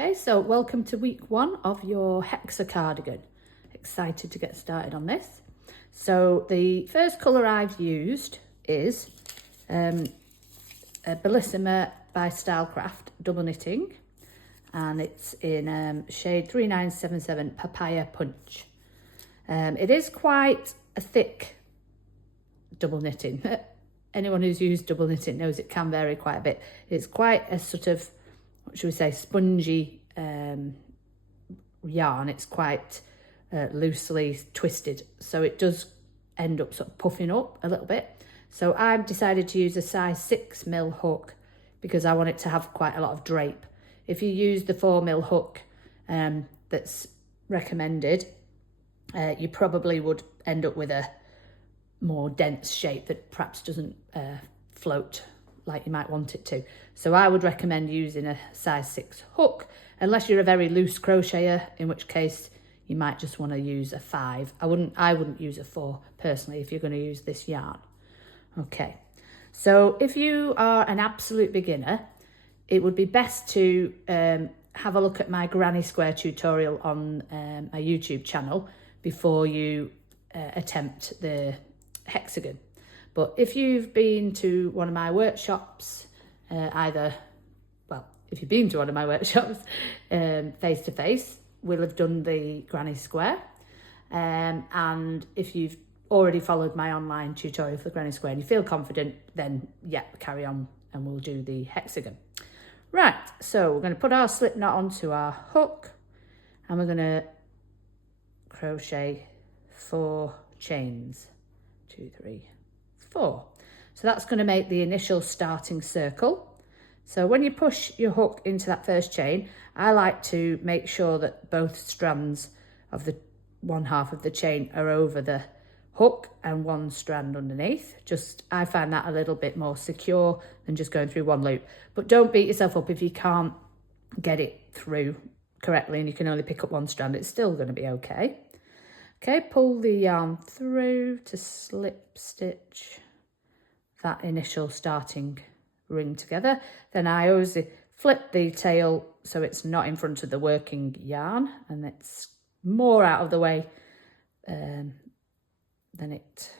Okay, so welcome to week 1 of your Hexa-cardigan. Excited to get started on this. So the first colour I've used is a Bellissima by Stylecraft double knitting, and it's in shade 3977 Papaya Punch. It is quite a thick double knitting. Anyone who's used double knitting knows it can vary quite a bit. It's quite a sort of, what should we say, spongy yarn. It's quite loosely twisted, so it does end up sort of puffing up a little bit. So I've decided to use a size 6mm hook because I want it to have quite a lot of drape. If you use the 4mm hook that's recommended, you probably would end up with a more dense shape that perhaps doesn't float like you might want it to. So I would recommend using a size 6 hook, unless you're a very loose crocheter, in which case you might just want to use a 5. I wouldn't use a 4 personally if you're going to use this yarn. Okay, so if you are an absolute beginner, it would be best to have a look at my granny square tutorial on my YouTube channel before you attempt the hexagon. But if you've been to one of my workshops, if you've been to one of my workshops face to face, we'll have done the granny square. And if you've already followed my online tutorial for the granny square and you feel confident, then yeah, carry on and we'll do the hexagon. Right, so we're going to put our slip knot onto our hook and we're going to crochet 4 chains. 2, 3, 4. So that's going to make the initial starting circle. So when you push your hook into that first chain, I like to make sure that both strands of the one half of the chain are over the hook and one strand underneath. I find that a little bit more secure than just going through one loop. But don't beat yourself up if you can't get it through correctly and you can only pick up one strand. It's still going to be okay. Okay, pull the yarn through to slip stitch that initial starting ring together. Then I always flip the tail so it's not in front of the working yarn and it's more out of the way than it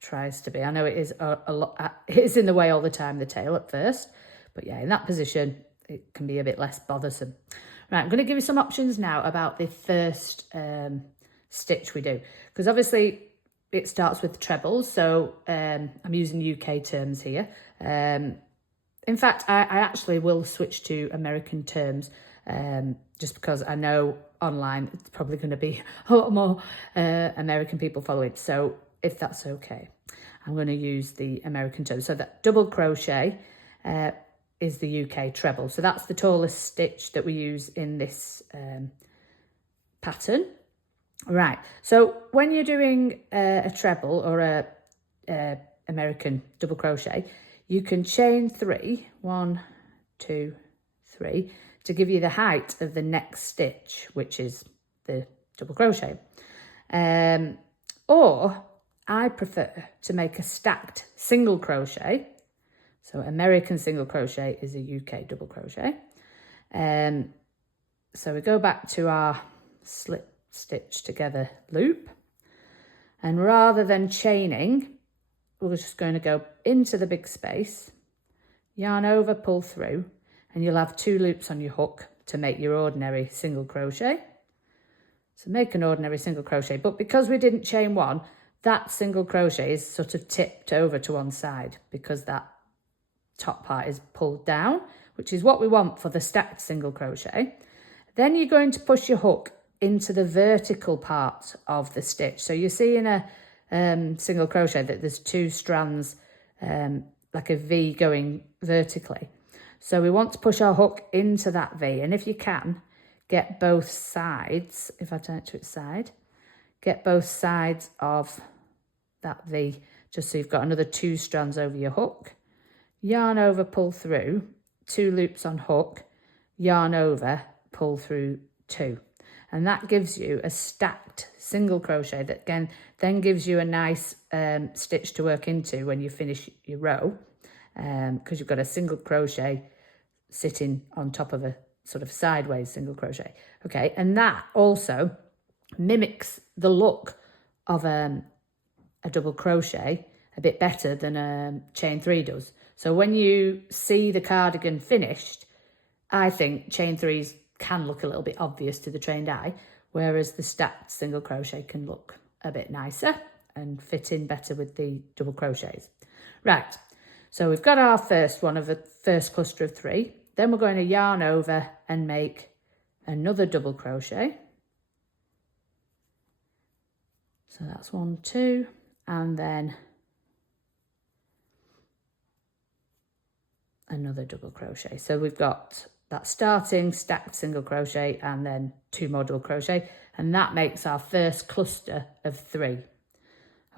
tries to be. I know it is a lot. It is in the way all the time, the tail at first, but yeah, in that position it can be a bit less bothersome. Right, I'm going to give you some options now about the first stitch we do, because obviously it starts with trebles, so I'm using UK terms here. In fact, I actually will switch to American terms just because I know online it's probably going to be a lot more American people following. So if that's okay, I'm going to use the American terms. So that double crochet is the UK treble. So that's the tallest stitch that we use in this pattern. Right, so when you're doing a treble or a American double crochet, you can chain 3, 1, 2, 3, to give you the height of the next stitch, which is the double crochet. Or I prefer to make a stacked single crochet. So American single crochet is a UK double crochet. So we go back to our slip stitch together loop, and rather than chaining, we're just going to go into the big space, yarn over, pull through, and you'll have 2 loops on your hook to make your ordinary single crochet. So make an ordinary single crochet, but because we didn't chain one, that single crochet is sort of tipped over to one side because that top part is pulled down, which is what we want for the stacked single crochet. Then you're going to push your hook into the vertical part of the stitch. So you see in a single crochet that there's 2 strands like a V going vertically. So we want to push our hook into that V, and if you can, get both sides, if I turn it to its side, get both sides of that V, just so you've got another 2 strands over your hook, yarn over, pull through, 2 loops on hook, yarn over, pull through 2. And that gives you a stacked single crochet that then gives you a nice stitch to work into when you finish your row, because you've got a single crochet sitting on top of a sort of sideways single crochet. Okay, and that also mimics the look of a double crochet a bit better than a chain 3 does. So when you see the cardigan finished, I think chain 3s can look a little bit obvious to the trained eye, whereas the stacked single crochet can look a bit nicer and fit in better with the double crochets. Right, so we've got our first one of the first cluster of 3. Then we're going to yarn over and make another double crochet. So that's 1, 2, and then another double crochet. So we've got that starting stacked single crochet and then 2 more double crochet, and that makes our first cluster of 3.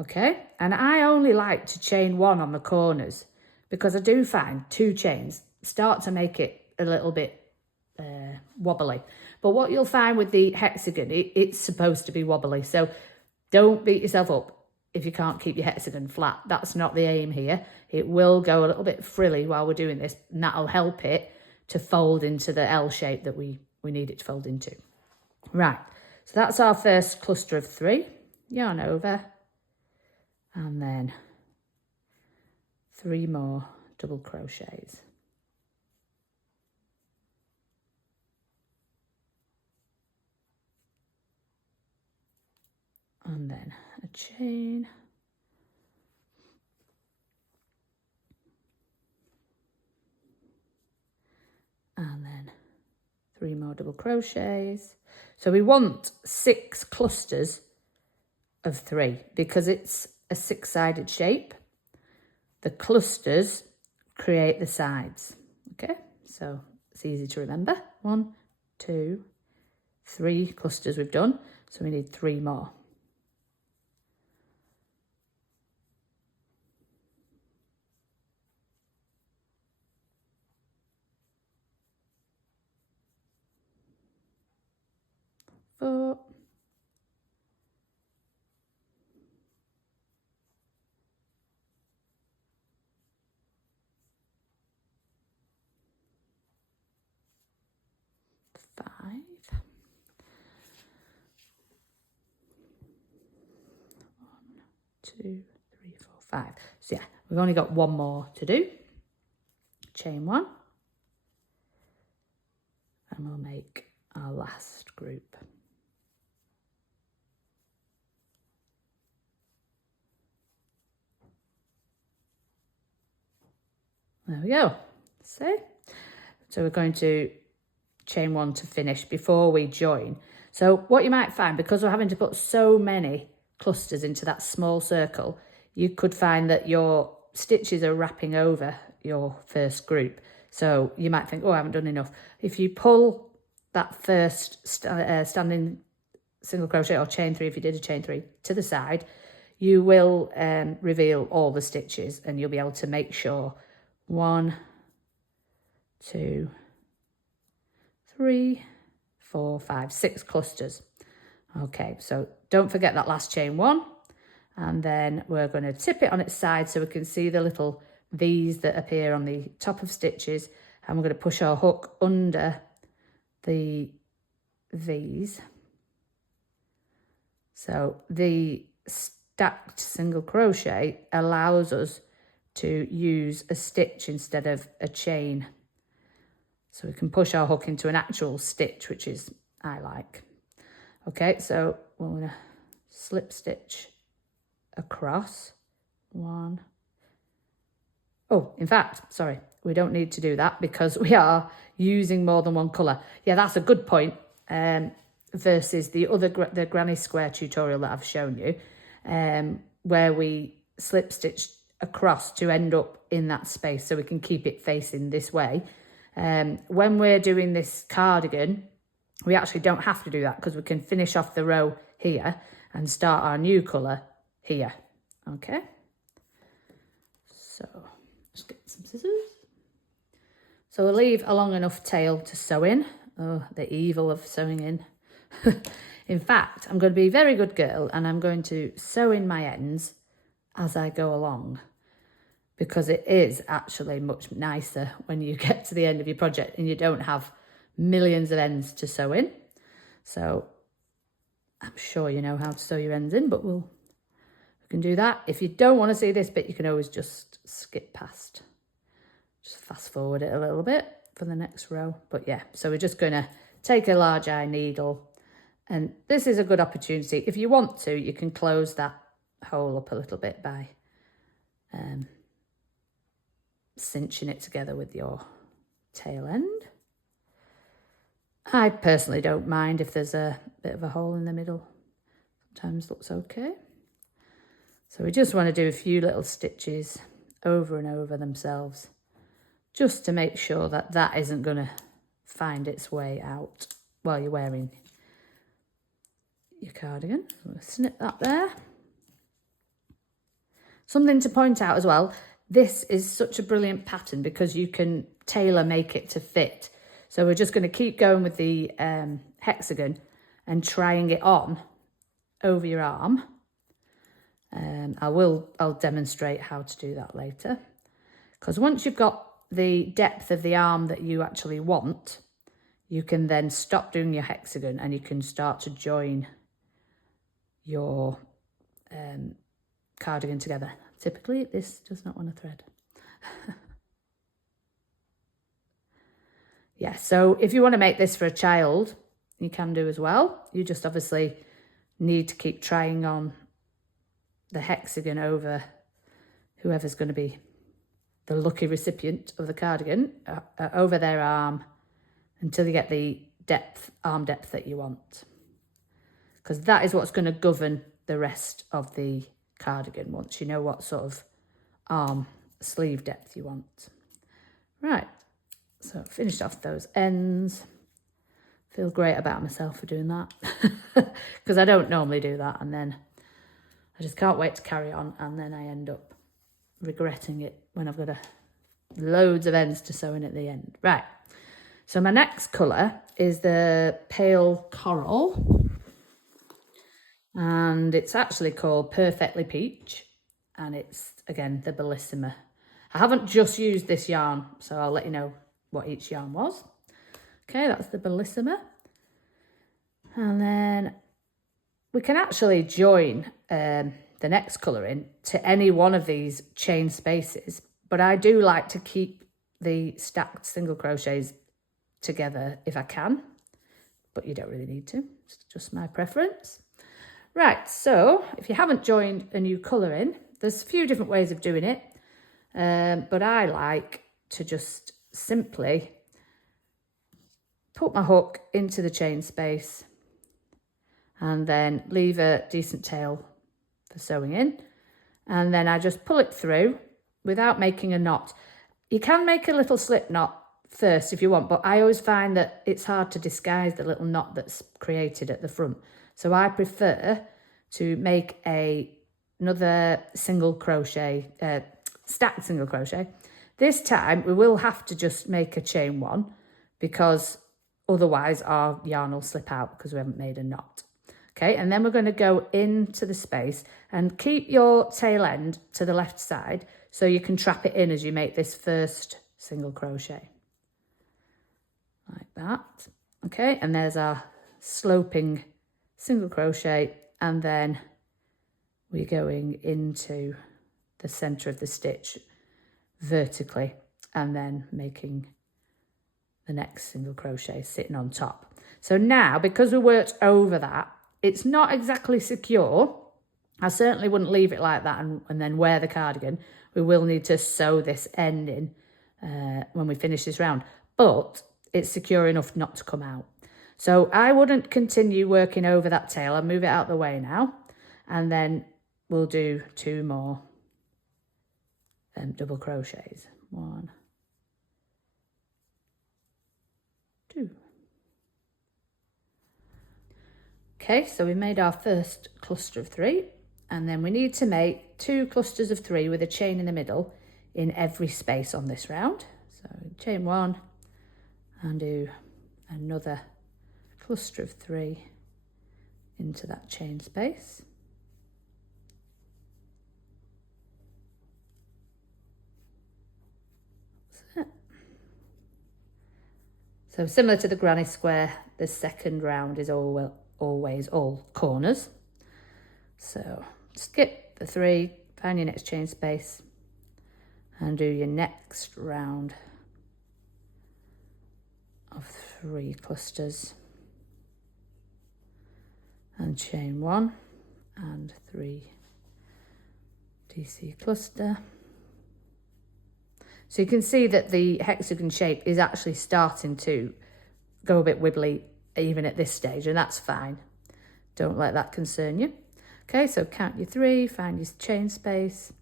Okay, and I only like to chain 1 on the corners because I do find 2 chains start to make it a little bit wobbly. But what you'll find with the hexagon, it's supposed to be wobbly, so don't beat yourself up if you can't keep your hexagon flat. That's not the aim here. It will go a little bit frilly while we're doing this, and that'll help it to fold into the L shape that we need it to fold into. Right, so that's our first cluster of 3. Yarn over, and then 3 more double crochets. And then a chain. And then 3 more double crochets. So we want 6 clusters of 3 because it's a 6-sided shape. The clusters create the sides. Okay, so it's easy to remember. 1, 2, 3 clusters we've done. So we need 3 more. Four, 5. 2, 3, 4, 5. So yeah, we've only got 1 more to do. Chain 1. And we'll make our last group. There we go. So we're going to chain 1 to finish before we join. So what you might find, because we're having to put so many clusters into that small circle, you could find that your stitches are wrapping over your first group. So you might think, oh, I haven't done enough. If you pull that first standing single crochet or chain 3, if you did a chain 3, to the side, you will reveal all the stitches, and you'll be able to make sure 1, 2, 3, 4, 5, 6 clusters. Okay, so don't forget that last chain 1, and then we're going to tip it on its side so we can see the little V's that appear on the top of stitches, and we're going to push our hook under the V's. So the stacked single crochet allows us to use a stitch instead of a chain. So we can push our hook into an actual stitch, which is I like. Okay, so we're going to slip stitch across. 1. Oh, in fact, sorry, we don't need to do that because we are using more than one colour. Yeah, that's a good point. Versus the granny square tutorial that I've shown you, where we slip stitch across to end up in that space so we can keep it facing this way. When we're doing this cardigan, we actually don't have to do that because we can finish off the row here and start our new colour here. Okay, so let's get some scissors. So we'll leave a long enough tail to sew in. Oh, the evil of sewing in. In fact, I'm going to be a very good girl and I'm going to sew in my ends as I go along, because it is actually much nicer when you get to the end of your project and you don't have millions of ends to sew in. So I'm sure you know how to sew your ends in, but we can do that. If you don't want to see this bit, you can always just skip past. Just fast forward it a little bit for the next row. But yeah, so we're just going to take a large eye needle, and this is a good opportunity. If you want to, you can close that hole up a little bit by cinching it together with your tail end. I personally don't mind if there's a bit of a hole in the middle. Sometimes looks okay. So we just want to do a few little stitches over and over themselves, just to make sure that that isn't going to find its way out while you're wearing your cardigan. So we'll snip that there. Something to point out as well, this is such a brilliant pattern because you can tailor make it to fit. So we're just going to keep going with the hexagon and trying it on over your arm. I'll demonstrate how to do that later. Because once you've got the depth of the arm that you actually want, you can then stop doing your hexagon and you can start to join your cardigan together. Typically, this does not want to thread. Yeah, so if you want to make this for a child, you can do as well. You just obviously need to keep trying on the hexagon over whoever's going to be the lucky recipient of the cardigan, over their arm until you get the arm depth that you want. Because that is what's going to govern the rest of the cardigan once you know what sort of arm sleeve depth you want. Right. So finished off those ends. Feel great about myself for doing that because I don't normally do that, and then I just can't wait to carry on, and then I end up regretting it when I've got loads of ends to sew in at the end. Right, so my next colour is the pale coral, and it's actually called Perfectly Peach, and it's, again, the Bellissima. I haven't just used this yarn, so I'll let you know what each yarn was. Okay, that's the Bellissima. And then we can actually join the next colour in to any one of these chain spaces, but I do like to keep the stacked single crochets together if I can, but you don't really need to. It's just my preference. Right, so if you haven't joined a new colour in, there's a few different ways of doing it, but I like to just simply put my hook into the chain space and then leave a decent tail for sewing in, and then I just pull it through without making a knot. You can make a little slip knot first if you want, but I always find that it's hard to disguise the little knot that's created at the front, so I prefer to make another single crochet, stacked single crochet. This time we will have to just make a chain one because otherwise our yarn will slip out because we haven't made a knot. Okay, and then we're going to go into the space and keep your tail end to the left side so you can trap it in as you make this first single crochet. Like that. Okay, and there's our sloping single crochet, and then we're going into the centre of the stitch vertically and then making the next single crochet sitting on top. So now, because we worked over that, it's not exactly secure. I certainly wouldn't leave it like that and then wear the cardigan. We will need to sew this end in when we finish this round, but it's secure enough not to come out. So I wouldn't continue working over that tail. I'll move it out the way now, and then we'll do 2 more double crochets. 1, 2. Okay, so we made our first cluster of 3, and then we need to make 2 clusters of 3 with a chain in the middle in every space on this round. So chain 1 and do another cluster of 3 into that chain space. So similar to the granny square, the second round is always all corners. So skip the 3, find your next chain space and do your next round of 3 clusters and chain 1 and 3 DC cluster. So you can see that the hexagon shape is actually starting to go a bit wibbly even at this stage, and that's fine. Don't let that concern you. Okay, so count your 3, find your chain space.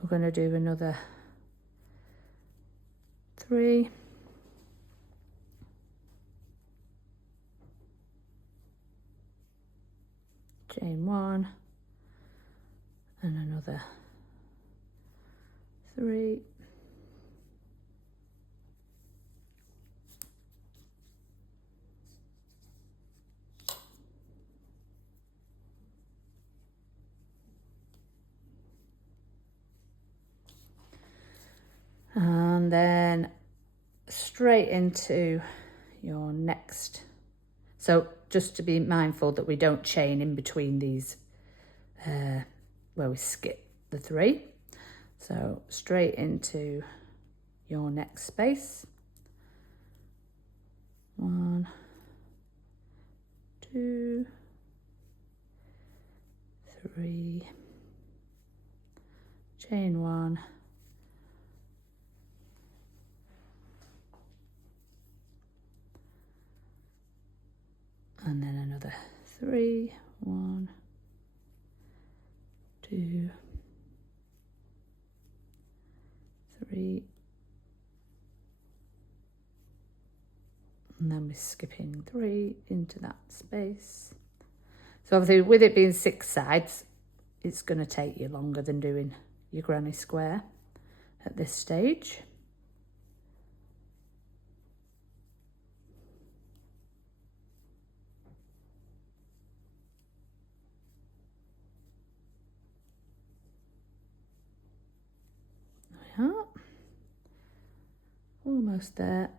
We're going to do another 3. Chain 1 and another 3. And then straight into your next. So just to be mindful that we don't chain in between these where we skip the 3. So straight into your next space. 1, 2, 3, chain 1, and then another 3, 1, 2, 3, and then we're skipping 3 into that space. So obviously with it being 6 sides, it's going to take you longer than doing your granny square at this stage. There we are. Almost there.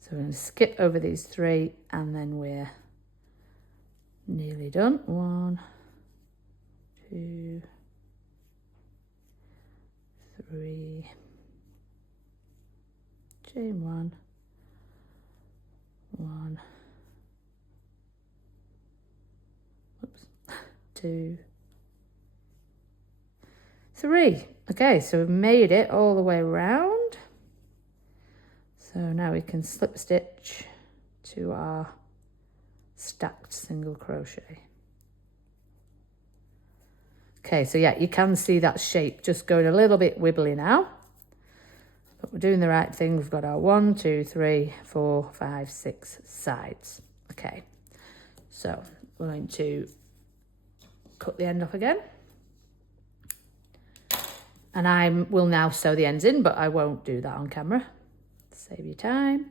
So we're going to skip over these 3 and then we're nearly done. 1, 2, 3, chain 1, 1, oops, 2, 3. Okay, so we've made it all the way around. So now we can slip stitch to our stacked single crochet. Okay, so yeah, you can see that shape just going a little bit wibbly now, but we're doing the right thing. We've got our 1, 2, 3, 4, 5, 6 sides. Okay, so we're going to cut the end off again. And I will now sew the ends in, but I won't do that on camera. Save you time.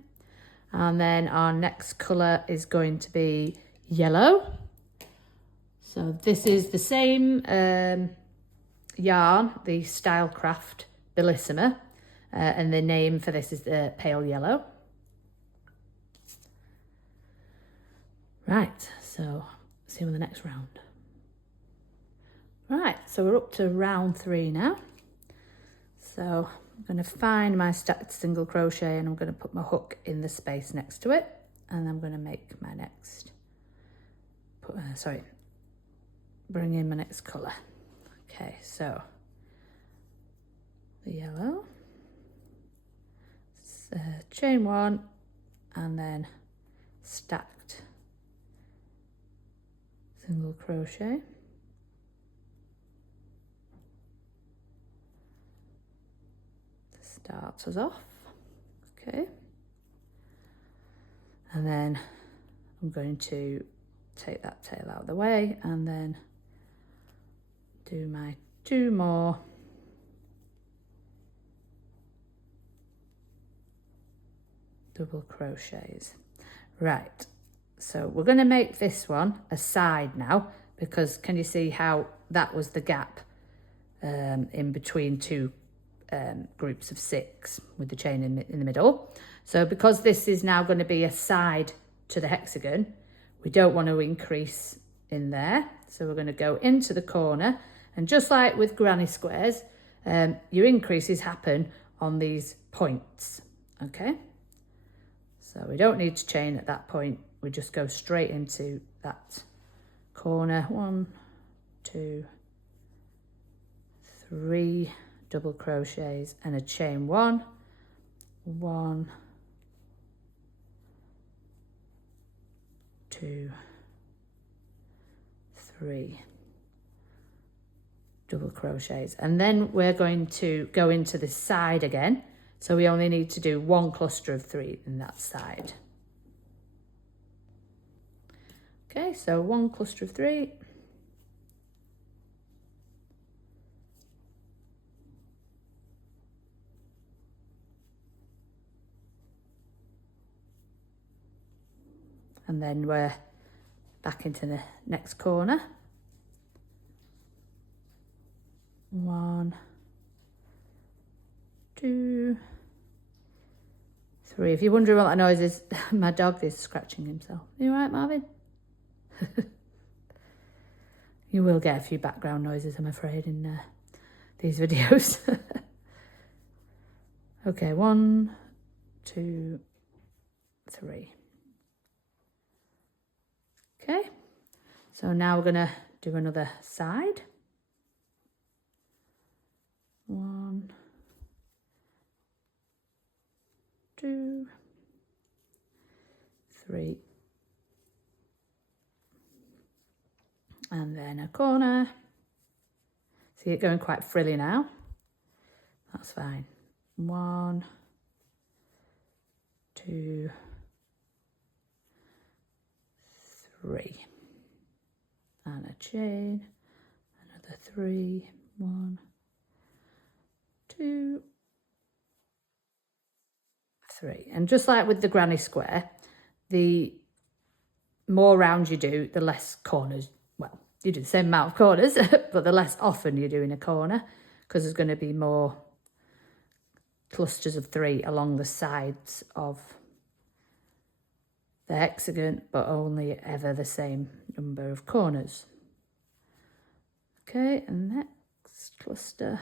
And then our next colour is going to be yellow. So this is the same yarn, the Stylecraft Bellissima, and the name for this is the pale yellow. Right, so see you in the next round. Right, so we're up to round 3 now. So I'm going to find my stacked single crochet and I'm going to put my hook in the space next to it, and I'm going to make my next, bring in my next colour. Okay, so the yellow, chain 1 and then stacked single crochet. Starts us off, okay, and then I'm going to take that tail out of the way and then do my 2 more double crochets. Right, so we're going to make this one a side now, because can you see how that was the gap in between 2 groups of 6 with the chain in the middle. So because this is now going to be a side to the hexagon, we don't want to increase in there. So we're going to go into the corner, and just like with granny squares, your increases happen on these points, okay? So we don't need to chain at that point. We just go straight into that corner. 1, 2, 3 double crochets and a chain 1, 1, 2, 3 double crochets, and then we're going to go into this side again. So we only need to do 1 cluster of 3 in that side. Okay, so 1 cluster of 3. And then we're back into the next corner. 1, 2, 3. If you're wondering what that noise is, my dog is scratching himself. Are you all right, Marvin? You will get a few background noises, I'm afraid, in these videos. Okay, 1, 2, 3. Okay, so now we're going to do another side. 1, 2, 3. And then a corner. See it going quite frilly now. That's fine. 1, 2, 3. And a chain. Another 3. 1, 2, 3. And just like with the granny square, the more rounds you do, the less corners. Well, you do the same amount of corners, but the less often you do in a corner, because there's going to be more clusters of 3 along the sides of the hexagon, but only ever the same number of corners. Okay, and next cluster.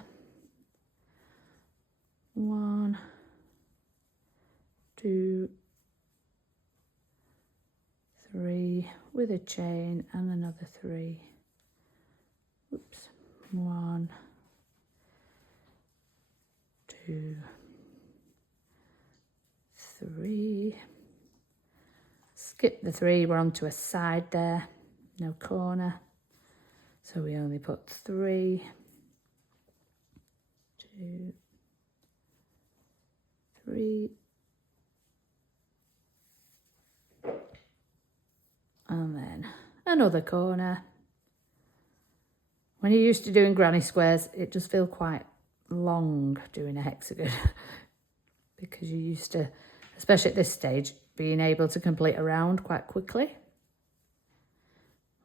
1, 2, 3 with a chain and another 3. Oops. 1, 2, 3. Skip the 3, we're onto a side there, no corner. So we only put 3, 2, 3. And then another corner. When you're used to doing granny squares, it does feel quite long doing a hexagon because you're used to, especially at this stage, being able to complete a round quite quickly.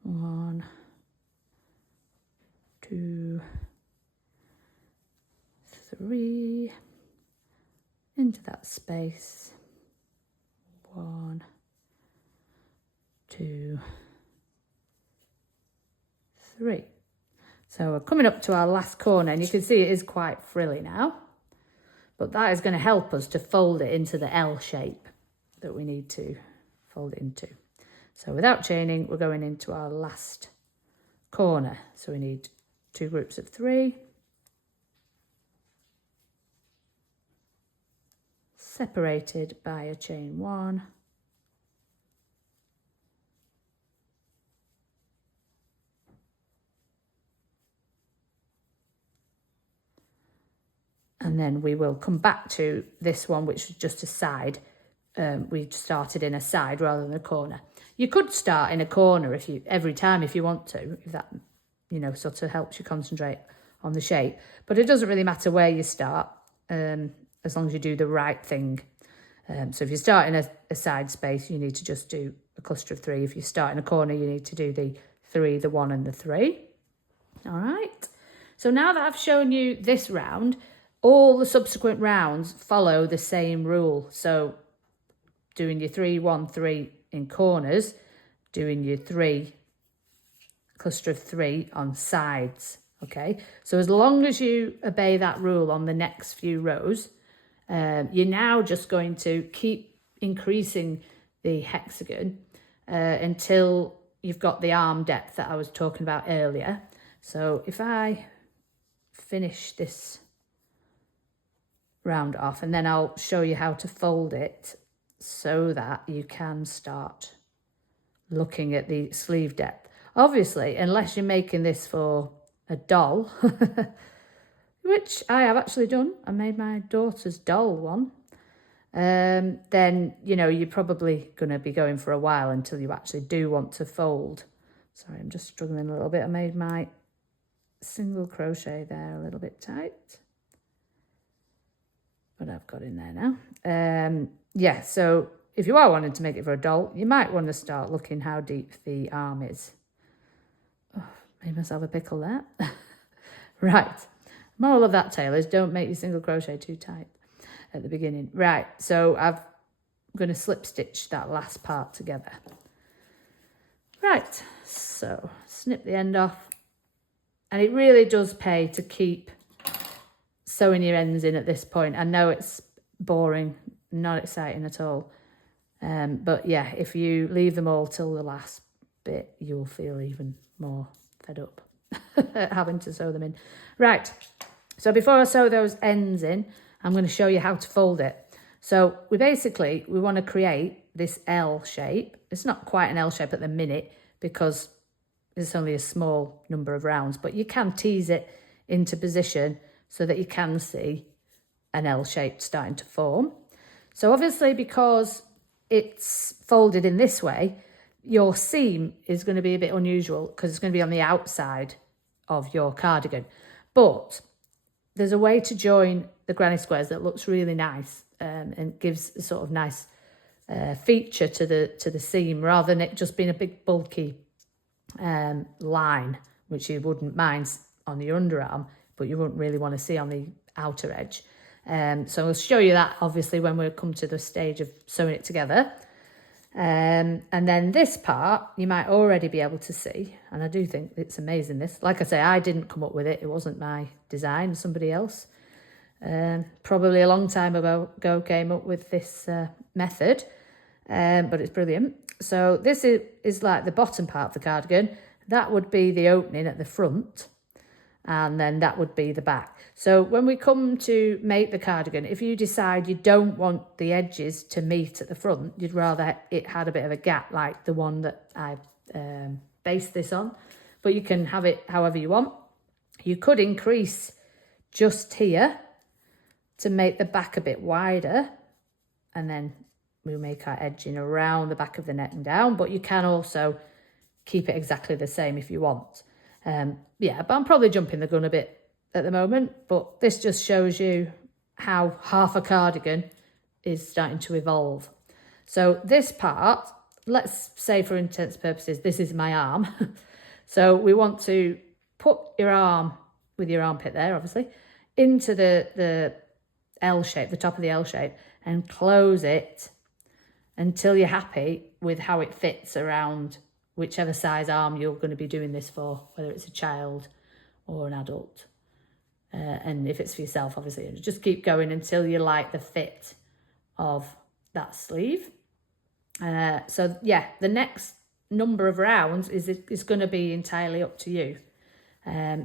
1, 2, 3. Into that space. 1, 2, 3. So we're coming up to our last corner, and you can see it is quite frilly now, but that is going to help us to fold it into the L shape that we need to fold it into. So without chaining, we're going into our last corner. So we need 2 groups of 3. Separated by a chain 1. And then we will come back to this one, which is just a side. We started in a side rather than a corner. You could start in a corner every time if you want to, if that, sort of helps you concentrate on the shape. But it doesn't really matter where you start, as long as you do the right thing. So if you start in a side space, you need to just do a cluster of 3. If you start in a corner, you need to do the 3, the 1 and the 3. All right. So now that I've shown you this round, all the subsequent rounds follow the same rule. So doing your 3, 1, 3 in corners, doing your 3, cluster of 3 on sides. Okay, so as long as you obey that rule on the next few rows, you're now just going to keep increasing the hexagon until you've got the arm depth that I was talking about earlier. So if I finish this round off, and then I'll show you how to fold it so that you can start looking at the sleeve depth. Obviously, unless you're making this for a doll, which I have actually done. I made my daughter's doll one. Then, you know, you're probably going to be going for a while until you actually do want to fold. Sorry, I'm just struggling a little bit. I made my single crochet there a little bit tight, but I've got in there now. Yeah, so if you are wanting to make it for a doll, you might want to start looking how deep the arm is. Oh, made myself a pickle there. Right, moral of that tale is don't make your single crochet too tight at the beginning. Right, so I'm going to slip stitch that last part together. Right, so snip the end off, and it really does pay to keep sewing your ends in at this point. I know it's boring, not exciting at all, but yeah, if you leave them all till the last bit, you'll feel even more fed up having to sew them in. Right, so before I sew those ends in, I'm going to show you how to fold it. So we want to create this L shape. It's not quite an L shape at the minute because it's only a small number of rounds, but you can tease it into position so that you can see an L shape starting to form. So obviously, because it's folded in this way, your seam is going to be a bit unusual because it's going to be on the outside of your cardigan. But there's a way to join the granny squares that looks really nice and gives a sort of nice feature to the seam, rather than it just being a big bulky line, which you wouldn't mind on your underarm, but you wouldn't really want to see on the outer edge. So I'll show you that obviously when we come to the stage of sewing it together. And then this part you might already be able to see, and I do think it's amazing. This, like I say, I didn't come up with it. It wasn't my design, somebody else. Probably a long time ago came up with this method, but it's brilliant. So this is like the bottom part of the cardigan. That would be the opening at the front, and then that would be the back. So when we come to make the cardigan, if you decide you don't want the edges to meet at the front, you'd rather it had a bit of a gap like the one that I based this on, but you can have it however you want. You could increase just here to make the back a bit wider, and then we'll make our edging around the back of the neck and down, but you can also keep it exactly the same if you want. Yeah, but I'm probably jumping the gun a bit at the moment, but this just shows you how half a cardigan is starting to evolve. So this part, let's say for intents purposes, this is my arm. So we want to put your arm, with your armpit there obviously, into the L shape, the top of the L shape, and close it until you're happy with how it fits around whichever size arm you're going to be doing this for, whether it's a child or an adult. And if it's for yourself, obviously, just keep going until you like the fit of that sleeve. So yeah, the next number of rounds is going to be entirely up to you.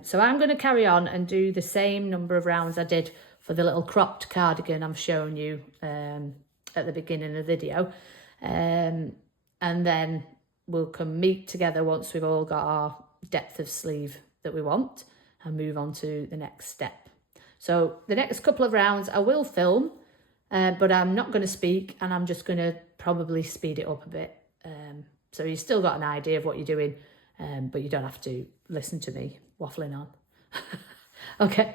So I'm going to carry on and do the same number of rounds I did for the little cropped cardigan I'm showing you at the beginning of the video. And then we'll come meet together once we've all got our depth of sleeve that we want, and move on to the next step. So the next couple of rounds I will film, but I'm not going to speak, and I'm just going to probably speed it up a bit. So you've still got an idea of what you're doing, but you don't have to listen to me waffling on. Okay.